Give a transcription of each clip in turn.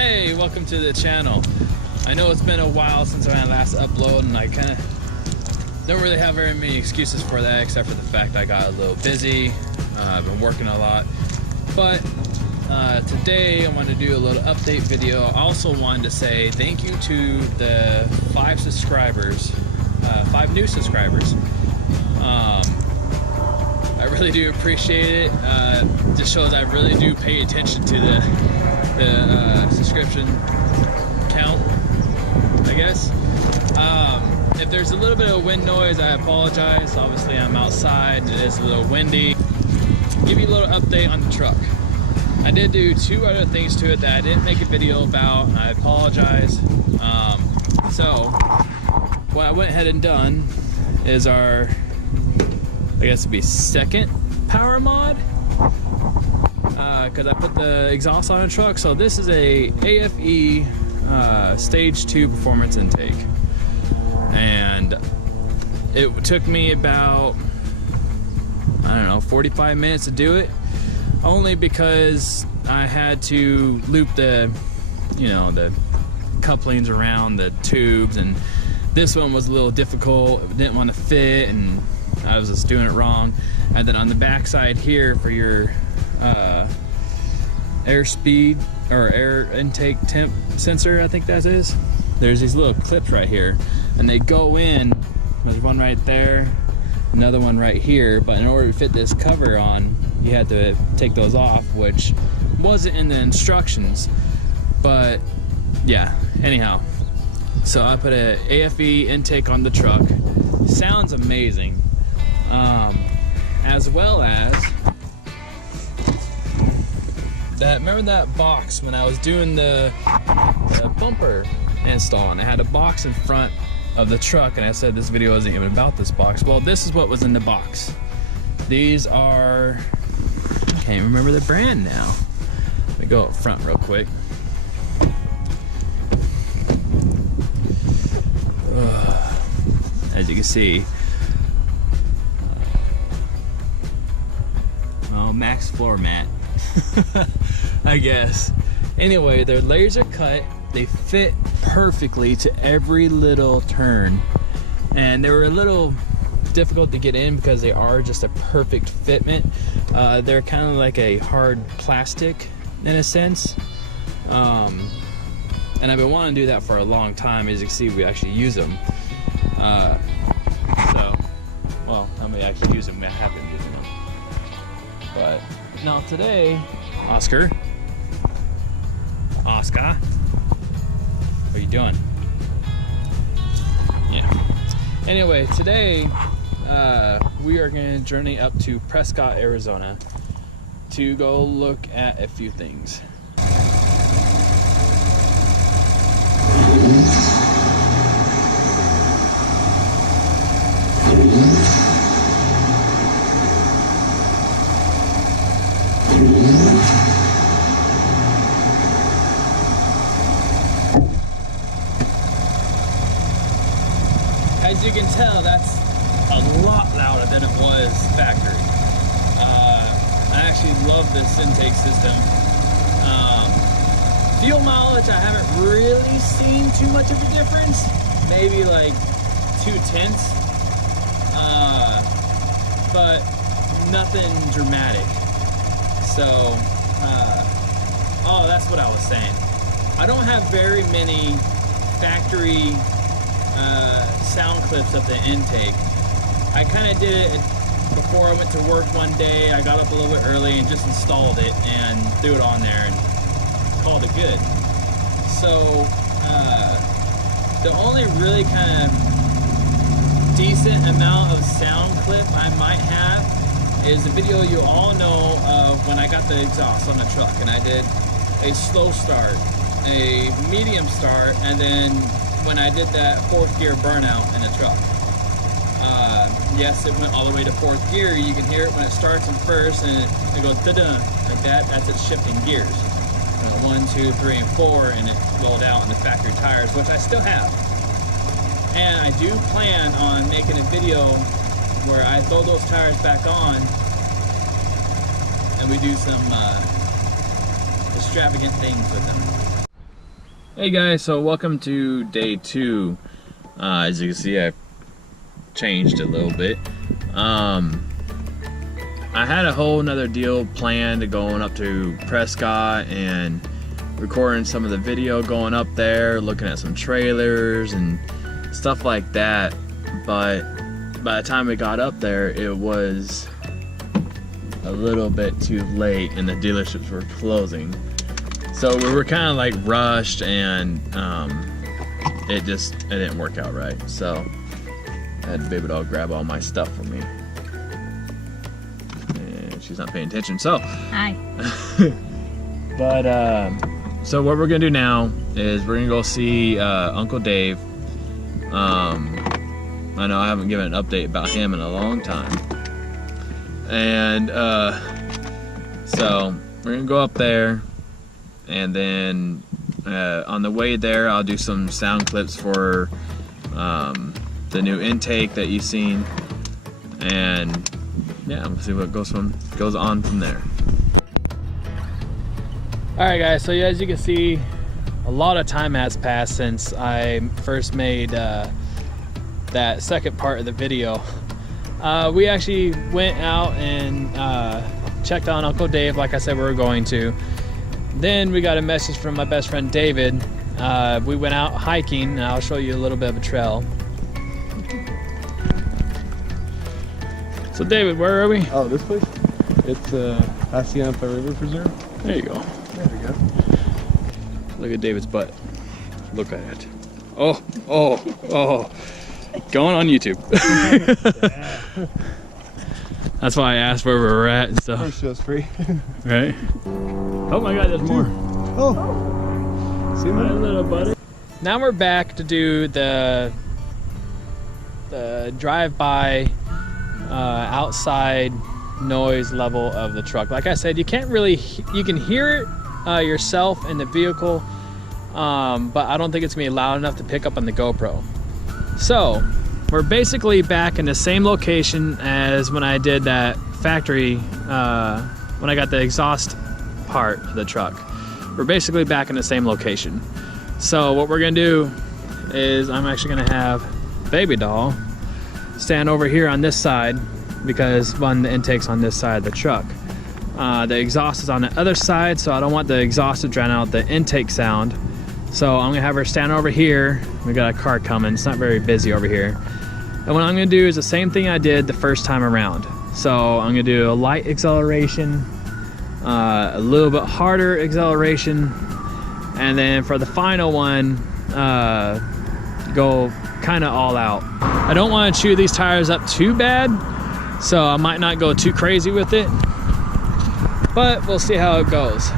Hey, welcome to the channel. I know it's been a while since I last uploaded, and I kind of don't really have very many excuses for that, except for the fact I got a little busy. I've been working a lot, but today I wanted to do a little update video. I also wanted to say thank you to the 5 subscribers, 5 new subscribers. I really do appreciate it. Just shows I really do pay attention to the subscription count, I guess. If there's a little bit of wind noise, I apologize. Obviously I'm outside, it is a little windy. Give you a little update on the truck. I did do 2 other things to it that I didn't make a video about, and I apologize. So what I went ahead and done is our, I guess it'd be second power mod, because I put the exhaust on the truck. So this is a AFE stage 2 performance intake, and it took me about, I don't know, 45 minutes to do it, only because I had to loop the, the couplings around the tubes, and this one was a little difficult. It didn't want to fit, and I was just doing it wrong. And then on the back side here for your air speed or air intake temp sensor, I think that is, there's these little clips right here, and they go in. There's one right there, another one right here, but in order to fit this cover on, you had to take those off, which wasn't in the instructions. But yeah, anyhow, so I put a AFE intake on the truck. Sounds amazing. As well as that, remember that box when I was doing the bumper install, and I had a box in front of the truck, and I said this video isn't even about this box. Well, this is what was in the box. These are, I can't remember the brand now. Let me go up front real quick. As you can see, Max floor mat, I guess. Anyway, their layers are cut. They fit perfectly to every little turn, and they were a little difficult to get in because they are just a perfect fitment. They're kind of like a hard plastic in a sense, and I've been wanting to do that for a long time. As you can see, we actually use them. Well, how many actually use them? I have been using them. But now today, Oscar, what are you doing? Yeah. Anyway, today we are going to journey up to Prescott, Arizona to go look at a few things. As you can tell, that's a lot louder than it was factory. I actually love this intake system. Fuel mileage, I haven't really seen too much of a difference. Maybe like 0.2, but nothing dramatic. So, oh, that's what I was saying. I don't have very many factory sound clips of the intake. I kind of did it before I went to work one day. I got up a little bit early and just installed it and threw it on there and called it good. So the only really kind of decent amount of sound clip I might have is the video you all know of when I got the exhaust on the truck, and I did a slow start, a medium start, and then when I did that 4th gear burnout in the truck. Yes, it went all the way to 4th gear. You can hear it when it starts in first, and it goes da-da, like that. That's it shifting gears. 1, 2, 3, and 4, and it rolled out in the factory tires, which I still have. And I do plan on making a video where I throw those tires back on and we do some extravagant things with them. Hey guys, so welcome to day 2. As you can see, I've changed a little bit. I had a whole nother deal planned to going up to Prescott and recording some of the video going up there, looking at some trailers and stuff like that. But by the time we got up there, it was a little bit too late and the dealerships were closing. So we were kind of like rushed, and it didn't work out right. So I had Baby Doll grab all my stuff for me. And she's not paying attention, so. Hi. But, so what we're gonna do now is we're gonna go see Uncle Dave. I know I haven't given an update about him in a long time. And so we're gonna go up there, and then on the way there I'll do some sound clips for the new intake that you've seen, and yeah, we'll see what goes on from there. Alright guys, so as you can see, a lot of time has passed since I first made that second part of the video. We actually went out and checked on Uncle Dave like I said we were going to. Then we got a message from my best friend David. We went out hiking, and I'll show you a little bit of a trail. So David, where are we? Oh, this place? It's Hacienda River Preserve. There you go. There we go. Look at David's butt. Look at it. Oh, oh, oh. Going on YouTube. That's why I asked where we were at and stuff. First show's free. Right? Oh my God, there's more. Oh. See My that? little buddy. Now we're back to do the drive-by outside noise level of the truck. Like I said, you can't really, you can hear it yourself in the vehicle, but I don't think it's gonna be loud enough to pick up on the GoPro. So we're basically back in the same location as when I did that factory, when I got the exhaust part of the truck. We're basically back in the same location. So what we're gonna do is I'm actually gonna have Baby Doll stand over here on this side, because one, the intake's on this side of the truck. The exhaust is on the other side, so I don't want the exhaust to drown out the intake sound. So I'm gonna have her stand over here. We got a car coming, it's not very busy over here. And what I'm gonna do is the same thing I did the first time around. So I'm gonna do a light acceleration, a little bit harder acceleration, and then for the final one, go kind of all out. I don't want to chew these tires up too bad, so I might not go too crazy with it, but we'll see how it goes.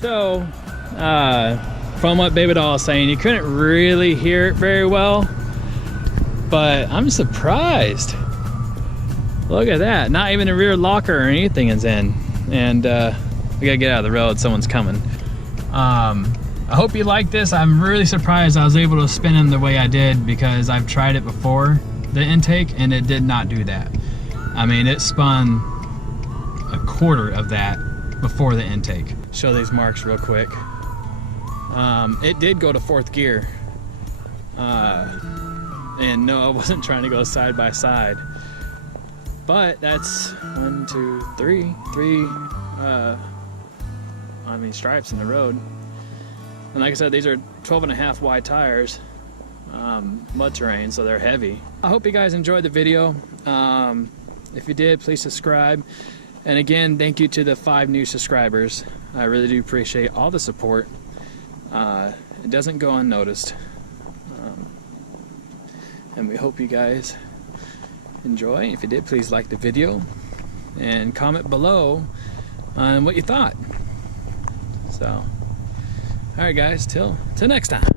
So, from what Baby Doll was saying, you couldn't really hear it very well, but I'm surprised. Look at that, not even a rear locker or anything is in. And we gotta get out of the road, someone's coming. I hope you like this. I'm really surprised I was able to spin them the way I did, because I've tried it before, the intake, and it did not do that. I mean, it spun a quarter of that before the intake. Show these marks real quick. It did go to 4th gear. And no, I wasn't trying to go side by side. But that's 1, 2, 3 stripes in the road. And like I said, these are 12.5 wide tires, mud terrain, so they're heavy. I hope you guys enjoyed the video. If you did, please subscribe. And again, thank you to the 5 new subscribers. I really do appreciate all the support. It doesn't go unnoticed. And we hope you guys enjoy. If you did, please like the video and comment below on what you thought. So, alright guys, till next time.